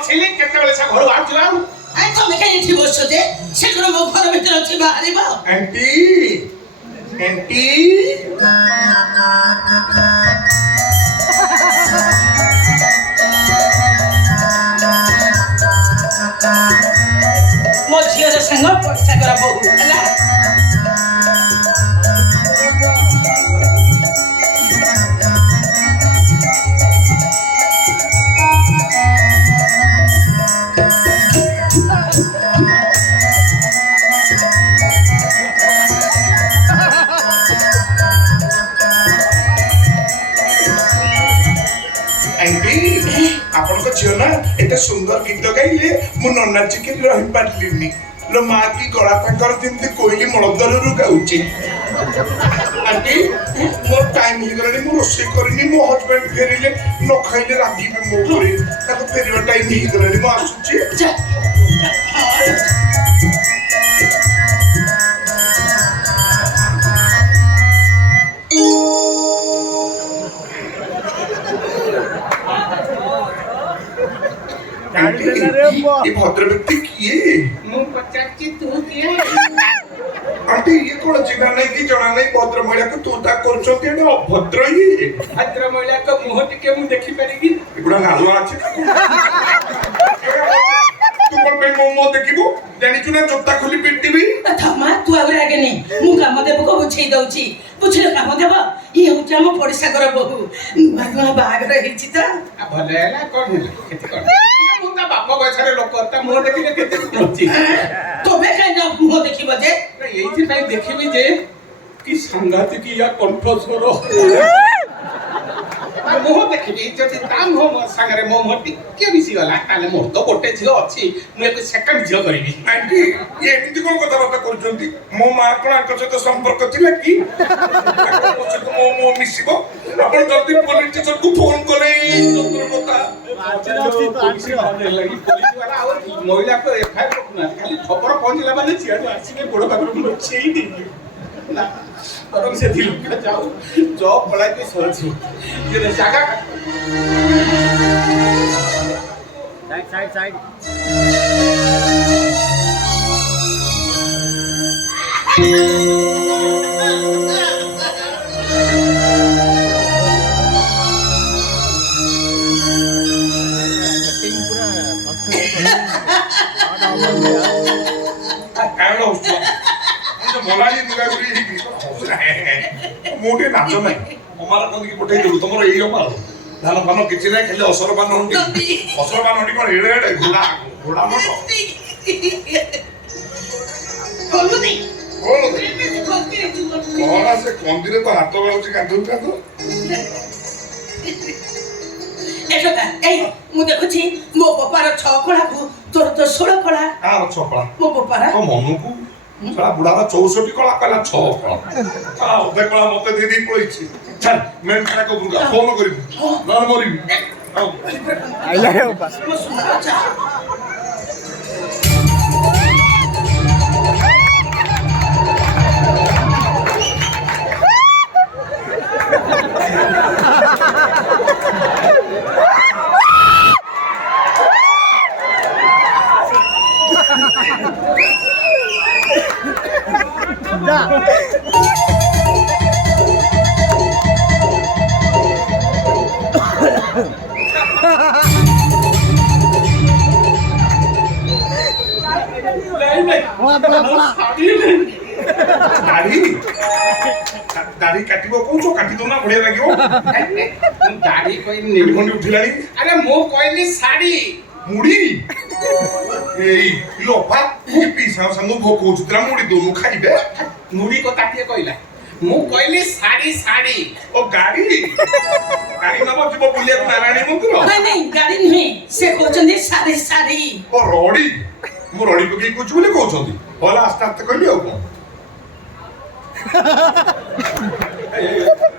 बसैले केतेबेले से घर बाहर जाऊ आई तमे काई एठी बसो जे से कोन मो घर भीतर अछि बाहरिबो आंटी आंटी मो झियो रे संग परीक्षा करा बहु हला आपनको झील ना एत सुंदर गीत गाइले मु नन्ना चिके रही पारलिनी लो माँ की गला ताकर जमती कोइली मलदर रु गाउची आंटी मोर टाइम ही गलानी मु रोसे करनी मो हस्बैंड फेरिले न खाइले रागी पे मो करे ताको फेरिवा टाइम ही गलानी मु आसुची ये भद्र व्यक्ति किए मु पचाची तू किए आंटी ये कोन चिना नहीं कि जना नहीं भद्र महिला को तू ता करछोती एने अभद्र ही भद्र महिला को मुह टिके मु देखि परिगी एगुडा नालुआ अछि तू कोन पे मो देखिबो जानि चुना जोता खोली पिटिबी थमा तू आगे नहीं मु काम देब को बुझेई दउची बुझले काम देब ई होचा हम परीक्षा कर बहु नुआ बागर हेछि त भले हैला कोन हैला केते कोन मुंदा बाप बयसरे लोक ता मुह देखिले केते होछि तबे काई न मुह देखिबो जे एइथि पई देखिबी जे कि संगति की या कंठस्वर मुह देखिबी जति ता मुह संगरे मो मोटी के बिसी गला ताले मोर तो गोटे झियो अछि मु एक सेकंड झियो करबी आंटी ये एमिति कोन कथा बात करछंती मो मां कोन आक सहित संपर्क थिला कि मो मिसिबो आपण जल्दी पुलिस स्टेशन को फोन करे तंत्र कथा पुलिस वाला और महिला को एफआईआर रखना खाली खबर पहुंचला माने चिया आसी के बड़ बागर मुंड छेई दे ना परम से दिल का जाओ जॉब पढ़ा के सोची ये जगह साइड मोलाजी दुगागुरी मोटे नाच नाही हमारा कोन की पठै देउ तमरो एई अमार धान पान किछि नाही खाली असर पान हंडी कोन एडे एडे घोड़ा मत कोलुनी कोन से कंदिरे तो हाथ गाउची कांदु एटा ए मु देखुची मो पपार 6 कळा को तोर तो 16 कळा आ 6 कळा मो पपार तो मनुकु साला बुढ़ावा 64 कला कला 6 कला आ ओबे कला मते दे दी पळिछि चल मैं ट्रैक को बुगा फोन करिबु न मरि आइला रे बस मो सुना जा दाढ़ी काटिबो कोचो काटी दो ना बढ़िया लागियो दाढ़ी कोई निर्भंडी उठिलानी अरे मो कहली साड़ी मुड़ी एई लोपा की पीसा संग भोक होचुतरा मुड़ी दोनु खाइबे मुड़ी को ताटिए कहला मु कहली साड़ी साड़ी ओ गाड़ी नबो जीवो बुलिया नारायणी मंदिर नहीं गाड़ी नहीं से कहचंदी साड़ी साड़ी ओ रोडी मु रोडी को की कुछ बोले कहचंदी होला आस्ते आस्ते कहली हो कोन